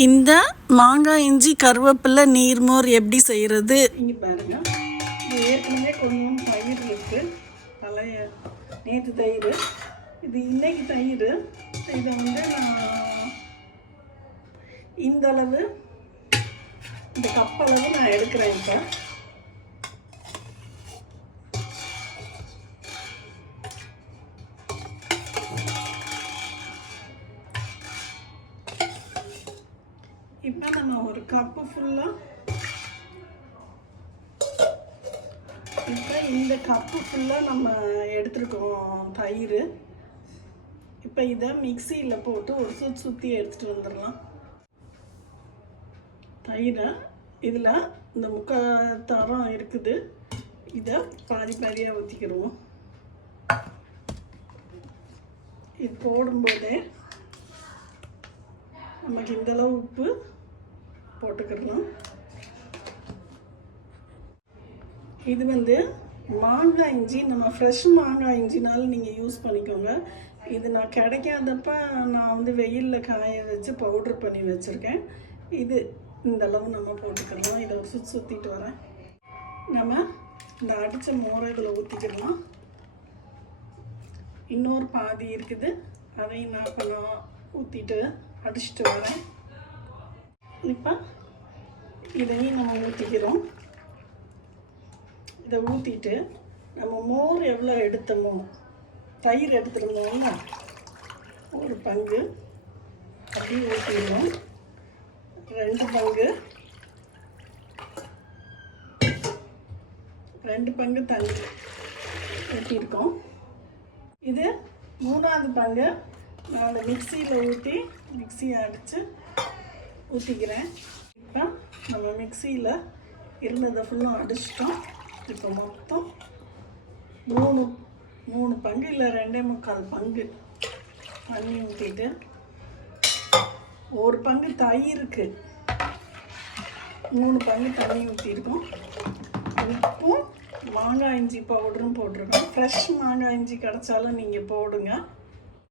இந்த மாங்காய் இஞ்சி கருவேப்பிலை நீர்மோர் எப்படி செய்கிறது? இங்கே பாருங்க, இது ஏற்கனவே கொஞ்சம் தயிர் இருக்குது, பழைய நேற்று தயிர், இது இன்னைக்கு தயிர். இதை வந்து நான் இந்த அளவு, இந்த கப்பளவு நான் எடுக்கிறேன். இப்போ நம்ம ஒரு கப்பு ஃபுல்லாக, இப்போ இந்த கப்பு ஃபுல்லாக நம்ம எடுத்துருக்கோம் தயிர். இப்போ இதை மிக்சியில் போட்டு ஒரு சுற்றி எடுத்துகிட்டு வந்துடலாம். தயிரை இதில் இந்த முக்கால் தரம் இருக்குது, இதை பாதி பாதியாக ஊற்றிக்கிடுவோம். இது போடும்போதே நமக்கு இந்தளவு உப்பு போட்டுக்கிடலாம். இது வந்து மாங்காய் இஞ்சி, நம்ம ஃப்ரெஷ் மாங்காய் இஞ்சினாலும் நீங்கள் யூஸ் பண்ணிக்கோங்க. இது நான் கிடைக்காதப்ப நான் வந்து வெயிலில் காய வச்சு பவுட்ரு பண்ணி வச்சுருக்கேன். இது இந்தளவு நம்ம போட்டுக்கிடலாம். இதை ஒரு சுற்றிட்டு வரேன். நம்ம இந்த அடித்த மோரை இதில் ஊற்றிக்கிடலாம். இன்னொரு பாதி இருக்குது, அதையும் நான் இப்போ ஊற்றிட்டு அடிச்சுட்டு வரேன். இப்போ இதையும் நம்ம ஊற்றிக்கிறோம். இதை ஊற்றிட்டு நம்ம மோர் எவ்வளோ எடுத்தோமோ, தயிர் எடுத்துருந்தோம்னா ஒரு பங்கு அப்படியே ஊற்றிடுவோம். 2 பங்கு தண்ணி ஊற்றிருக்கோம். இது 3ஆவது பங்கு நான் அந்த மிக்சியில் ஊற்றி மிக்சியை அடித்து ஊற்றிக்கிறேன். இப்போ நம்ம மிக்சியில் இருந்ததை ஃபுல்லாக அடிச்சிட்டோம். இப்போ மொத்தம் 3 பங்கு இல்லை 2.25 பங்கு தண்ணி ஊற்றிட்டு, 1 பங்கு தயிருக்கு 3 பங்கு தண்ணி ஊற்றிருக்கோம். உப்பும் மாங்காய் இஞ்சி பவுடரும் போட்டிருக்கோம். ஃப்ரெஷ் மாங்காய் இஞ்சி கிடச்சாலும் நீங்கள் போடுங்க.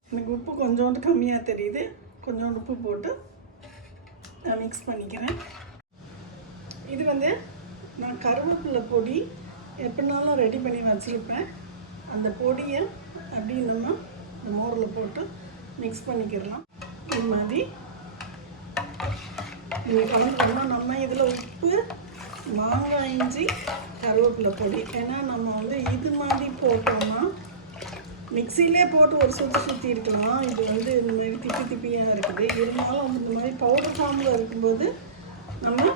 எனக்கு உப்பு கொஞ்சோண்டு கம்மியாக தெரியுது, கொஞ்சோண்டு உப்பு போட்டு நான் மிக்ஸ் பண்ணிக்கிறேன். இது வந்து நான் கருவேப்பிலை பொடி எப்படினாலும் ரெடி பண்ணி வச்சுருப்பேன். அந்த பொடியை அப்படி நம்ம இந்த மோரில் போட்டு மிக்ஸ் பண்ணிக்கிடலாம். இது மாதிரி நீங்கள் கலந்துக்கணும்னா நம்ம இதில் உப்பு, மாங்காய் இஞ்சி, கருவேப்பிலை பொடி, ஏன்னா நம்ம வந்து இது மாதிரி போட்டோம்னா மிக்சிலே போட்டு ஒரு சுற்றி இருக்கலாம். இது வந்து இந்த மாதிரி திப்பியாக இருக்குது. இருந்தாலும் வந்து இந்த மாதிரி பவுடர் ஃபார்மில் இருக்கும்போது நம்ம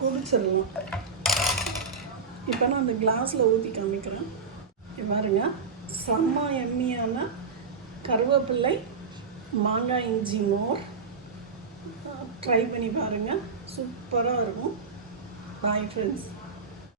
குடிச்சிடலாம். இப்போ நான் அந்த கிளாஸில் ஊற்றி காமிக்கிறேன். பாருங்க, செம்ம எம்மியான கருவேப்பிள்ளை மாங்காய் இஞ்சி மோர். ட்ரை பண்ணி பாருங்கள், சூப்பராக இருக்கும். Bye friends.